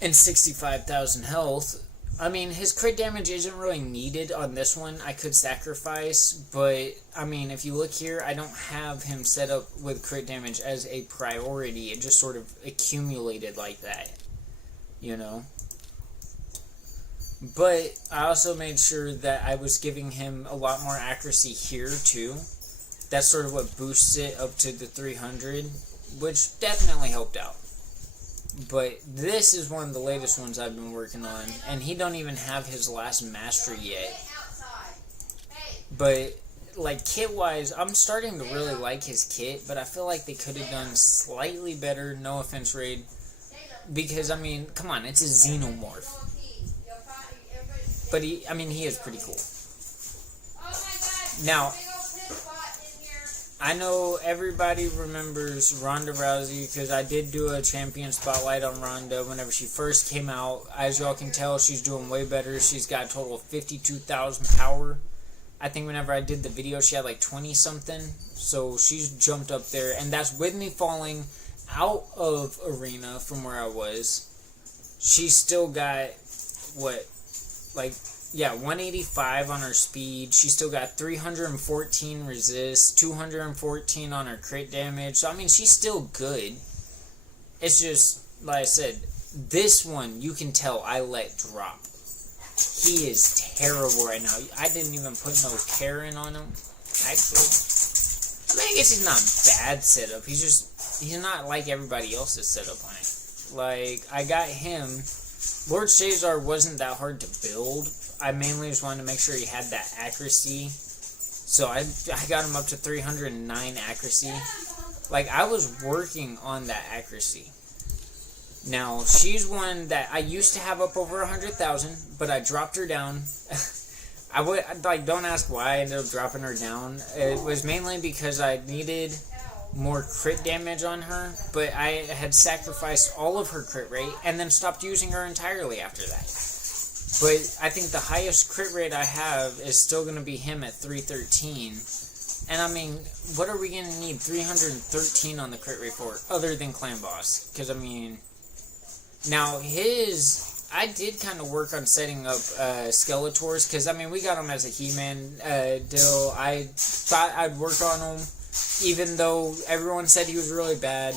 and 65,000 health. I mean, his crit damage isn't really needed on this one. I could sacrifice, but, I mean, if you look here, I don't have him set up with crit damage as a priority. It just sort of accumulated like that, you know? But I also made sure that I was giving him a lot more accuracy here, too. That's sort of what boosts it up to the 300, which definitely helped out. But this is one of the latest ones I've been working on, and he don't even have his last master yet. But, like, kit-wise, I'm starting to really like his kit, but I feel like they could have done slightly better, no offense, Raid. Because, I mean, come on, it's a xenomorph. But he is pretty cool. Now, I know everybody remembers Ronda Rousey because I did do a champion spotlight on Ronda whenever she first came out. As y'all can tell, she's doing way better. She's got a total of 52,000 power. I think whenever I did the video, she had like 20-something. So she's jumped up there. And that's with me falling out of Arena from where I was. She's still got, 185 on her speed. She still got 314 resist, 214 on her crit damage. So, I mean, she's still good. It's just, like I said, this one, you can tell I let drop. He is terrible right now. I didn't even put no Karen on him. Actually, I mean, I guess he's not bad setup. He's not like everybody else's setup on it. Like, I got him. Lord Shazar wasn't that hard to build. I mainly just wanted to make sure he had that accuracy. So I got him up to 309 accuracy. Like, I was working on that accuracy. Now, she's one that I used to have up over 100,000, but I dropped her down. Don't ask why I ended up dropping her down. It was mainly because I needed more crit damage on her, but I had sacrificed all of her crit rate and then stopped using her entirely after that. But I think the highest crit rate I have is still going to be him at 313. And I mean, what are we going to need 313 on the crit rate for, other than Clan Boss? Because, I mean, now I did kind of work on setting up Skeletors, because, I mean, we got him as a He-Man deal. I thought I'd work on him, even though everyone said he was really bad.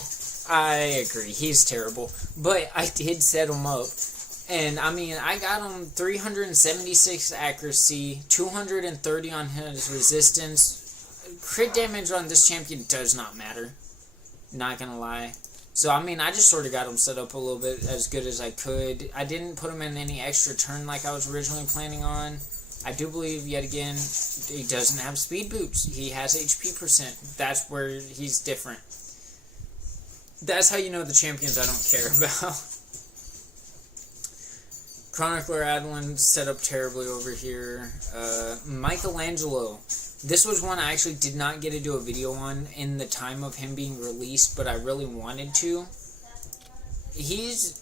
I agree, he's terrible. But I did set him up. And, I mean, I got him 376 accuracy, 230 on his resistance. Crit damage on this champion does not matter. Not gonna lie. So, I mean, I just sort of got him set up a little bit as good as I could. I didn't put him in any extra turn like I was originally planning on. I do believe, yet again, he doesn't have speed boots. He has HP percent. That's where he's different. That's how you know the champions I don't care about. Chronicler Adeline set up terribly over here. Michelangelo. This was one I actually did not get to do a video on in the time of him being released, but I really wanted to. He's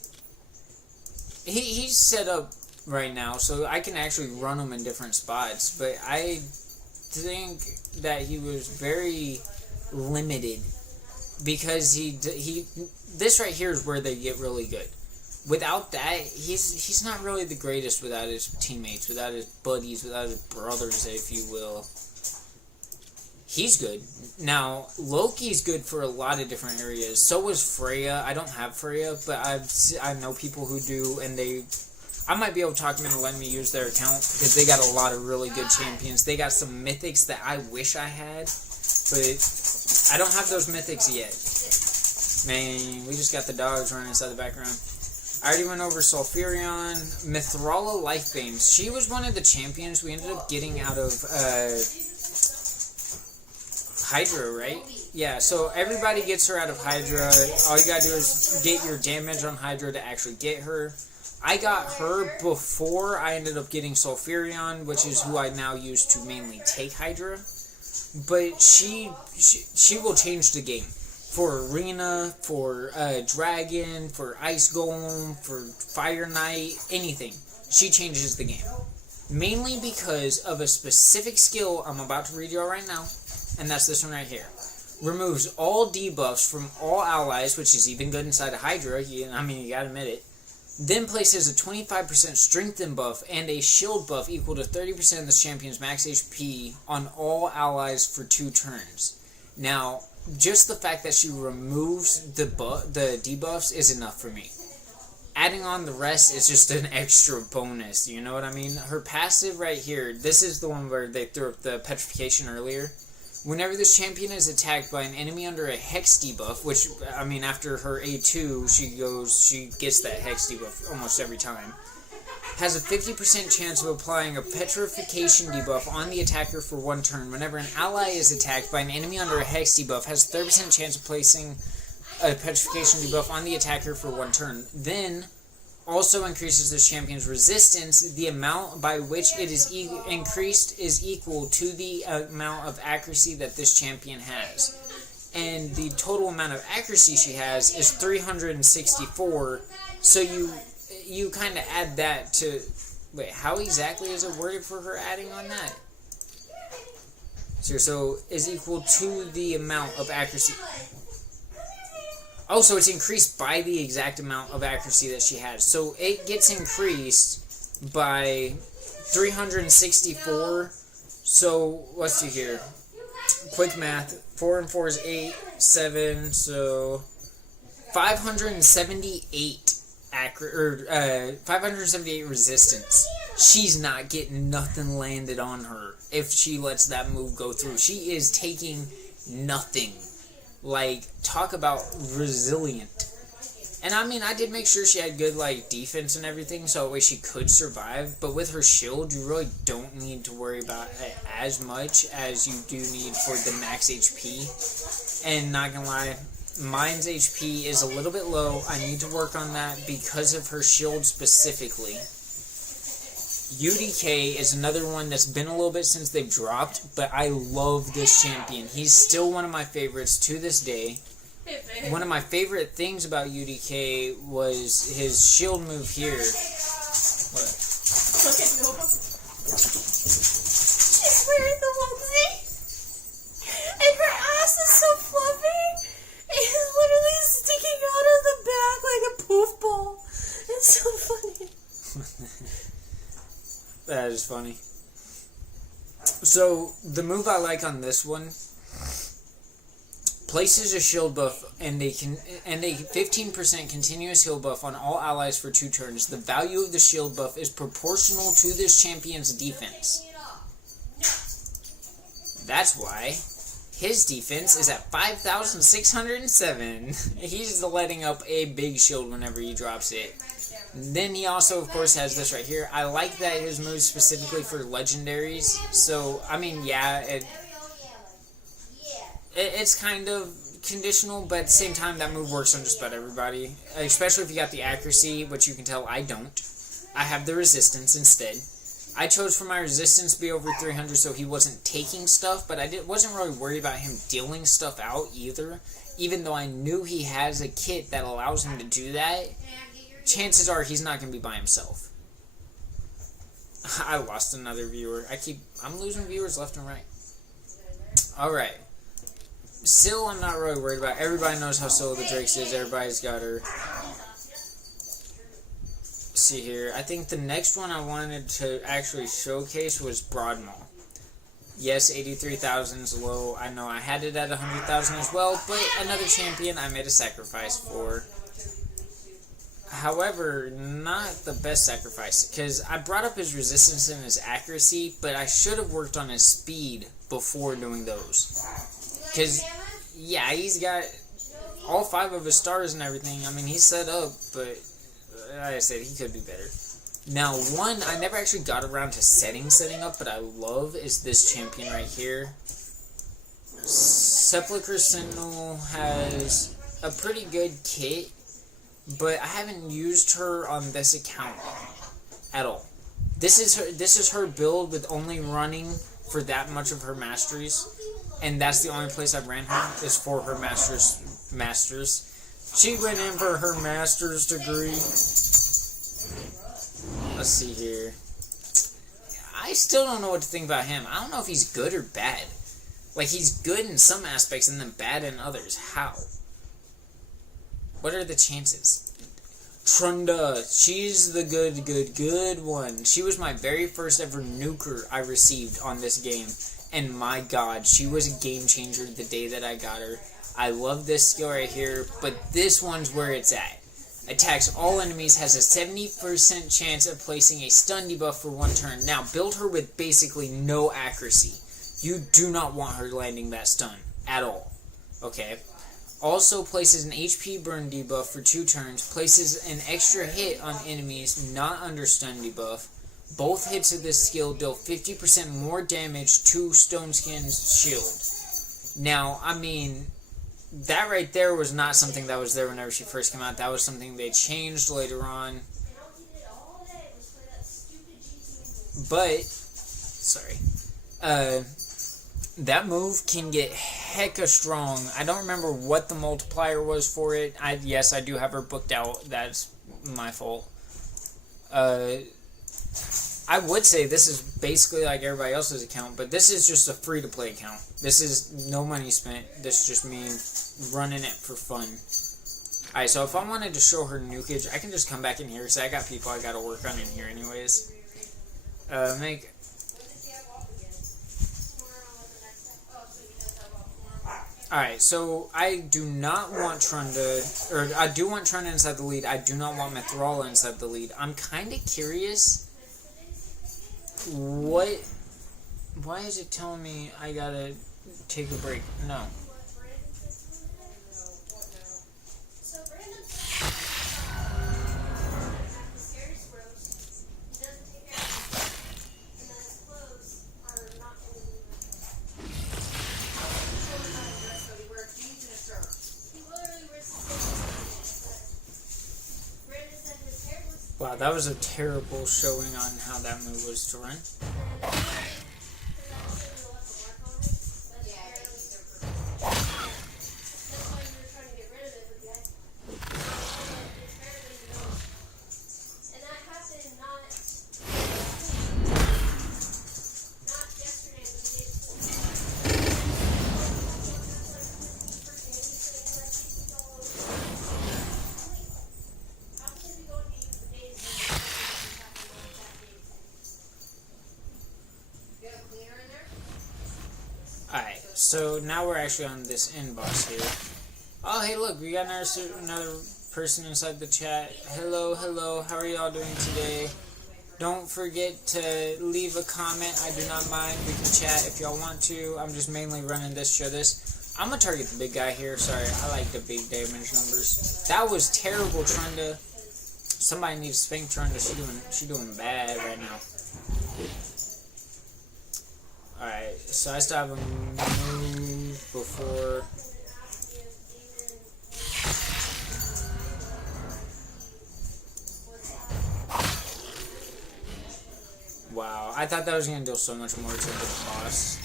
set up right now, so I can actually run him in different spots, but I think that he was very limited because this right here is where they get really good. Without that, he's not really the greatest without his teammates, without his buddies, without his brothers, if you will. He's good. Now, Loki's good for a lot of different areas. So is Freya. I don't have Freya, but I know people who do, and I might be able to talk them into letting me use their account, because they got a lot of really good champions. They got some mythics that I wish I had, but I don't have those mythics yet. Man, we just got the dogs running inside the background. I already went over Sulfurion. Mithrala Lifebane. She was one of the champions we ended up getting out of Hydra, right? Yeah, so everybody gets her out of Hydra. All you gotta do is get your damage on Hydra to actually get her. I got her before I ended up getting Sulfurion, which is who I now use to mainly take Hydra. But she will change the game. For Arena, for Dragon, for Ice Golem, for Fire Knight, anything. She changes the game. Mainly because of a specific skill I'm about to read y'all right now. and that's this one right here. Removes all debuffs from all allies, which is even good inside of Hydra. You gotta admit it. Then places a 25% strengthen buff and a shield buff equal to 30% of the champion's max HP on all allies for 2 turns. Now, just the fact that she removes the debuffs is enough for me. Adding on the rest is just an extra bonus, you know what I mean? Her passive right here, this is the one where they threw up the petrification earlier. Whenever this champion is attacked by an enemy under a Hex debuff, which, after her A2, she gets that Hex debuff almost every time, has a 50% chance of applying a petrification debuff on the attacker for 1 turn. Whenever an ally is attacked by an enemy under a Hex debuff, has a 30% chance of placing a petrification debuff on the attacker for 1 turn. Then also increases this champion's resistance. The amount by which it is increased is equal to the amount of accuracy that this champion has. And the total amount of accuracy she has is 364. So you kind of add that to... Wait, how exactly is it worded for her adding on that? So is equal to the amount of accuracy... Oh, so it's increased by the exact amount of accuracy that she has. So it gets increased by 364. So, let's see here. Quick math. 4 and 4 is 8, 7, so 578 accurate, 578 resistance. She's not getting nothing landed on her if she lets that move go through. She is taking nothing. Like, talk about resilient. And I did make sure she had good, defense and everything, so that way she could survive. But with her shield, you really don't need to worry about it as much as you do need for the max HP. And not gonna lie, mine's HP is a little bit low. I need to work on that because of her shield specifically. UDK is another one that's been a little bit since they've dropped, but I love this champion. He's still one of my favorites to this day. One of my favorite things about UDK was his shield move here. What? She's wearing the onesie, and her ass is so fluffy. It's literally sticking out of the back like a poof ball. It's so funny. That is funny. So, the move I like on this one places a shield buff and a 15% continuous heal buff on all allies for 2 turns. The value of the shield buff is proportional to this champion's defense. That's why his defense is at 5,607. He's letting up a big shield whenever he drops it. Then he also, of course, has this right here. I like that his move specifically for legendaries. So, it's kind of conditional, but at the same time, that move works on just about everybody. Especially if you got the accuracy, which you can tell I don't. I have the resistance instead. I chose for my resistance to be over 300 so he wasn't taking stuff, but I wasn't really worried about him dealing stuff out either. Even though I knew he has a kit that allows him to do that, chances are he's not going to be by himself. I lost another viewer. I'm losing viewers left and right. Alright. Syl, I'm not really worried about. Everybody knows how Syl the Drakes is. Everybody's got her. Let's see here. I think the next one I wanted to actually showcase was Broadmaw. Yes, 83,000 is low. I know I had it at 100,000 as well, but another champion I made a sacrifice for. However, not the best sacrifice, because I brought up his resistance and his accuracy, but I should have worked on his speed before doing those. Because, yeah, he's got all 5 of his stars and everything. He's set up, but like I said, he could be better. Now, one I never actually got around to setting up, but I love is this champion right here. Sepulchre Sentinel has a pretty good kit, but I haven't used her on this account at all. This is her build with only running for that much of her masteries, and that's the only place I've ran her is for her masters. She went in for her master's degree. Let's see here. I still don't know what to think about him. I don't know if he's good or bad. Like, he's good in some aspects and then bad in others. How? What are the chances? Trunda, she's the good one. She was my very first ever nuker I received on this game. And my god, she was a game changer the day that I got her. I love this skill right here, but this one's where it's at. Attacks all enemies, has a 70% chance of placing a stun debuff for 1 turn. Now, build her with basically no accuracy. You do not want her landing that stun at all. Okay? Also places an HP burn debuff for 2 turns. Places an extra hit on enemies not under stun debuff. Both hits of this skill deal 50% more damage to Stoneskin's shield. Now, I mean, that right there was not something that was there whenever she first came out. That was something they changed later on. But, sorry. That move can get hecka strong. I don't remember what the multiplier was for it. Yes, I do have her booked out. That's my fault. I would say this is basically like everybody else's account, but this is just a free-to-play account. This is no money spent. This is just me running it for fun. Alright, so if I wanted to show her nukage, I can just come back in here, because I got people I gotta work on in here anyways. Alright, so I do not want Trunda, or I do want Trunda inside the lead. I do not want Mithrala inside the lead. I'm kind of curious. Why is it telling me I gotta take a break? No. Wow, that was a terrible showing on how that move was to run. Alright, so now we're actually on this end boss here. Oh, hey, look, we got another person inside the chat. Hello, how are y'all doing today? Don't forget to leave a comment. I do not mind. We can chat if y'all want to. I'm just mainly running this, show this. I'm gonna target the big guy here. Sorry, I like the big damage numbers. That was terrible, Trunda. Somebody needs to spank Trunda. She doing bad right now. Alright, so I still have a move before. Wow, I thought that was going to deal so much more to the boss.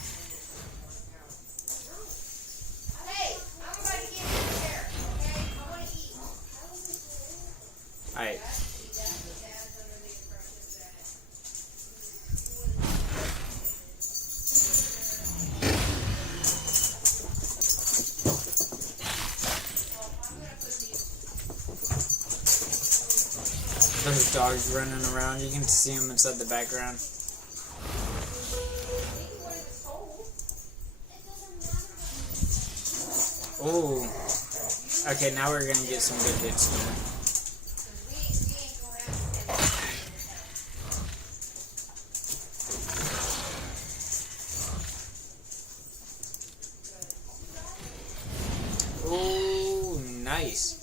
Hey, I'm about to get in there, okay? I want to eat. Alright. There's dogs running around. You can see them inside the background. Oh. Okay, now we're gonna get some good hits going. Oh, nice.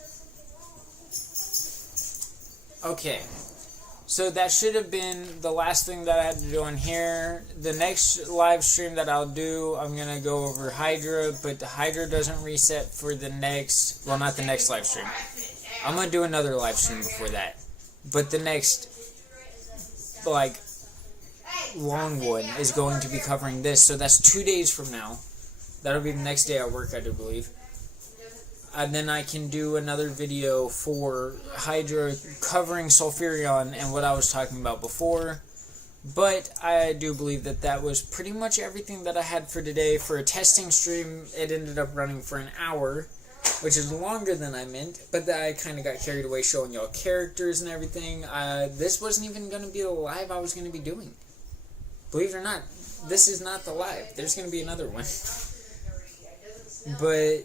Okay, so that should have been the last thing that I had to do on here. The next live stream that I'll do, I'm going to go over Hydra, but the Hydra doesn't reset for the next, well, not the next live stream. I'm going to do another live stream before that. But the next, like, long one is going to be covering this, so that's 2 days from now. That'll be the next day at work, I do believe. And then I can do another video for Hydra covering Sulfurion and what I was talking about before. But I do believe that was pretty much everything that I had for today. For a testing stream, it ended up running for an hour, which is longer than I meant, but I kind of got carried away showing y'all characters and everything. This wasn't even going to be the live I was going to be doing. Believe it or not, this is not the live. There's going to be another one. But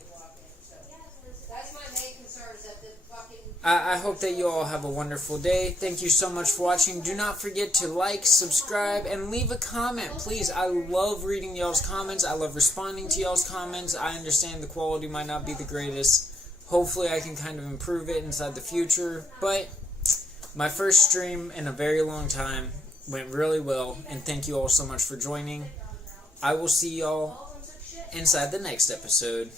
That's my main concern, is that the fucking... I hope that you all have a wonderful day. Thank you so much for watching. Do not forget to like, subscribe, and leave a comment, please. I love reading y'all's comments. I love responding to y'all's comments. I understand the quality might not be the greatest. Hopefully I can kind of improve it inside the future. But my first stream in a very long time went really well. And thank you all so much for joining. I will see y'all inside the next episode.